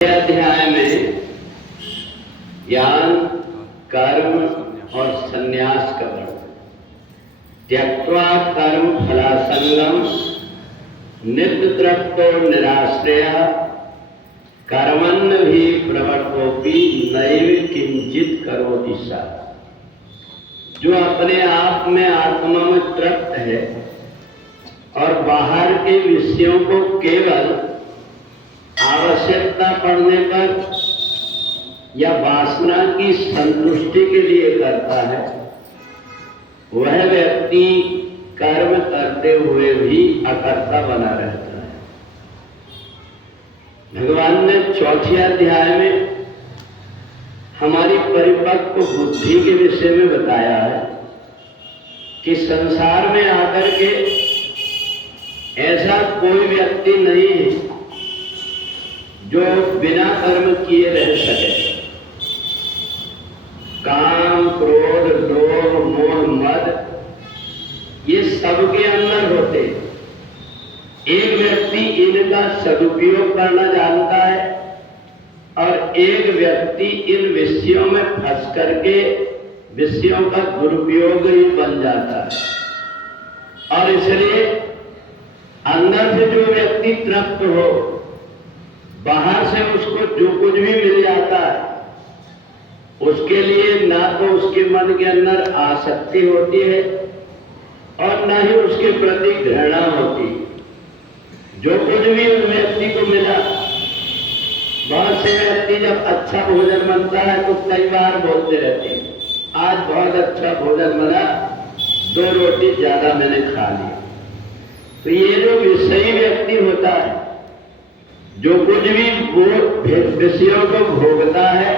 अध्याय में ज्ञान, कर्म और संन्यास का वर्णन। त्यक्त्वा कर्म फलासंगम नित्यतृप्तो निराश्रयः कर्मण्य भी प्रवर्तोपि नैव किंचित करोति सा। जो अपने आप में आत्मा में तृप्त है और बाहर के विषयों को केवल आवश्यकता पड़ने पर या वासना की संतुष्टि के लिए करता है, वह व्यक्ति कर्म करते हुए भी अकर्ता बना रहता है। भगवान ने चौथे अध्याय में हमारी परिपक्व बुद्धि के विषय में बताया है कि संसार में आकर के ऐसा कोई व्यक्ति नहीं है जो बिना कर्म किए रह सके। काम, क्रोध, लोभ, मोह, मद ये सबके अंदर होते। एक व्यक्ति इनका सदुपयोग करना जानता है और एक व्यक्ति इन विषयों में फंस करके विषयों का दुरुपयोग ही बन जाता है। और इसलिए अंदर से जो व्यक्ति तृप्त हो, बाहर से उसको जो कुछ भी मिल जाता है, उसके लिए ना तो उसके मन के अंदर आसक्ति होती है और ना ही उसके प्रति घृणा होती। जो कुछ भी उस व्यक्ति को मिला, बहुत से व्यक्ति जब अच्छा भोजन बनता है तो कई बार बोलते रहते हैं, आज बहुत अच्छा भोजन बना, 2 रोटी ज्यादा मैंने खा ली। तो ये जो विषयी व्यक्ति होता है, जो कुछ भी वो विषयों को भोगता है,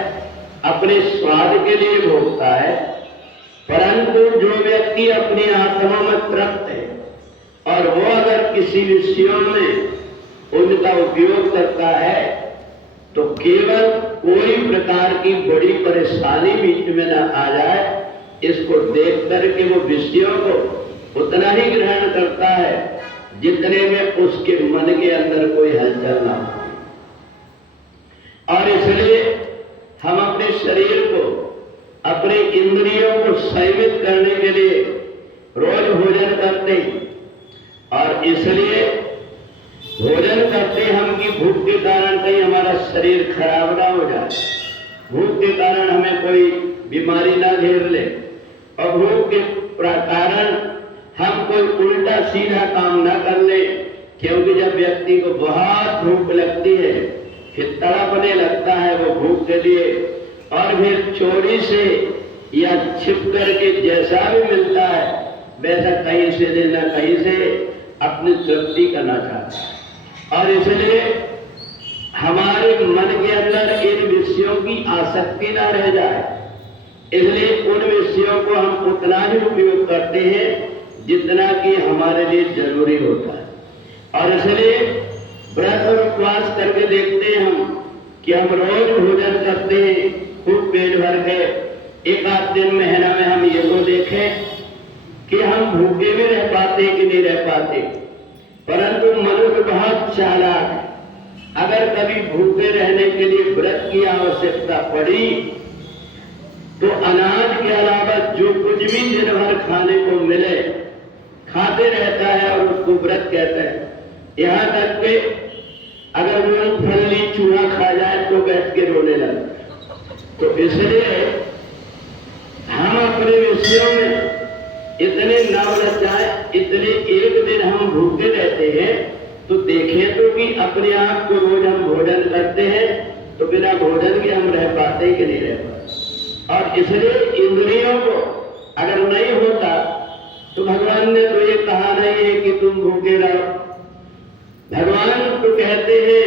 अपने स्वाद के लिए भोगता है, परंतु जो व्यक्ति अपनी आत्मा में तृप्त है और वो अगर किसी विषयों में उनका उपयोग करता है तो केवल कोई प्रकार की बड़ी परेशानी बीच में न आ जाए, इसको देख करके वो विषयों को उतना ही ग्रहण करता है जितने में उसके मन के अंदर कोई हलचल ना हो। और इसलिए हम अपने शरीर को, अपने इंद्रियों को संयमित करने के लिए रोज भोजन करते हैं। और इसलिए भोजन करते हम कि भूख के कारण कहीं हमारा शरीर खराब ना हो जाए, भूख के कारण हमें कोई बीमारी ना घेर ले, और भूख के कारण हम कोई उल्टा सीधा काम ना कर ले। क्योंकि जब व्यक्ति को बहुत भूख लगती है, फिर तड़पने लगता है वो भूख के लिए, और फिर चोरी से या छिप करके जैसा भी मिलता है वैसा कहीं से देना, कहीं से अपनी तृप्ति करना चाहता है। और इसलिए हमारे मन के अंदर इन विषयों की आसक्ति ना रह जाए, इसलिए उन विषयों को हम उतना ही उपयोग करते हैं जितना कि हमारे लिए जरूरी होता है। और इसलिए व्रत और उपवास करके देखते हैं हम कि हम रोज भोजन करते हैं खूब पेट भर के। एक आध दिन महीना में हम ये तो देखें कि हम भूखे भी रह पाते कि नहीं रह पाते, परंतु मनुष्य बहुत चालाक है। अगर कभी भूखे रहने के लिए व्रत की आवश्यकता पड़ी तो अनाज के अलावा जो कुछ भी दिन भर खाने को मिले खाते रहता है और उसको व्रत कहते हैं। यहाँ तक के अगर मूंगफली चूहा खा जाए तो बैठ के रोने लगे। तो इसलिए हम अपने विषयों में इतने न उलझ जाए, इतने एक दिन हम भूखे रहते हैं तो देखें तो कि अपने आप को रोज हम भोजन करते हैं तो बिना भोजन के हम रह पाते कि नहीं रह पाते। और इसलिए इंद्रियों को अगर नहीं होता तो भगवान ने तो ये कहा नहीं है कि तुम भूखे रहो। भगवान तो कहते हैं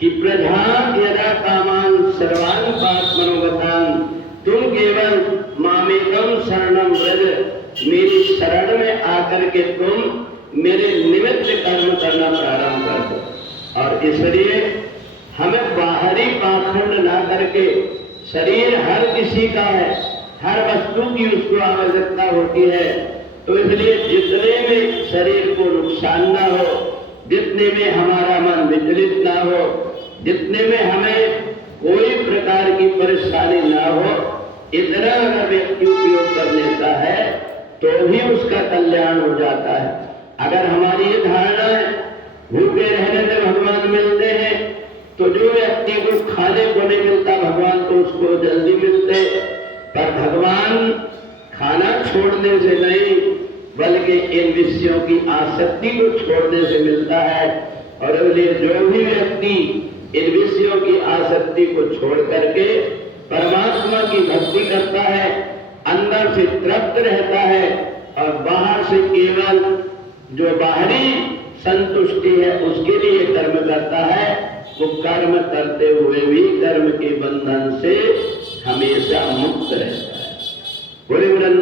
कि प्रजात यदा कामान सर्वान पाप मनोगतान, तुम केवल मामेकम शरणम व्रज, मेरी शरण में आकर के तुम मेरे निमित्त कर्म करना प्रारंभ कर दो। और इसलिए हमें बाहरी पाखंड ना करके, शरीर हर किसी का है, हर वस्तु की उसको आवश्यकता होती है, तो इसलिए जितने में शरीर को नुकसान ना हो जितने में हमारा मन विचलित ना हो, जितने में हमें कोई प्रकार की परेशानी ना हो, इतना अगर व्यक्ति उपयोग कर लेता है तो भी उसका कल्याण हो जाता है। अगर हमारी ये धारणा है भूखे रहने से भगवान मिलते हैं, तो जो व्यक्ति को खाने को नहीं मिलता भगवान तो उसको जल्दी मिलते, पर भगवान खाना छोड़ने से नहीं बल्कि इन विषयों की आसक्ति को छोड़ने से मिलता है। और इसलिए जो भी व्यक्ति इन विषयों की आसक्ति को छोड़ करके परमात्मा की भक्ति करता है, अंदर से तृप्त रहता है और बाहर से केवल जो बाहरी संतुष्टि है उसके लिए कर्म करता है, वो कर्म करते हुए भी कर्म के बंधन से हमेशा मुक्त रहता है। बोले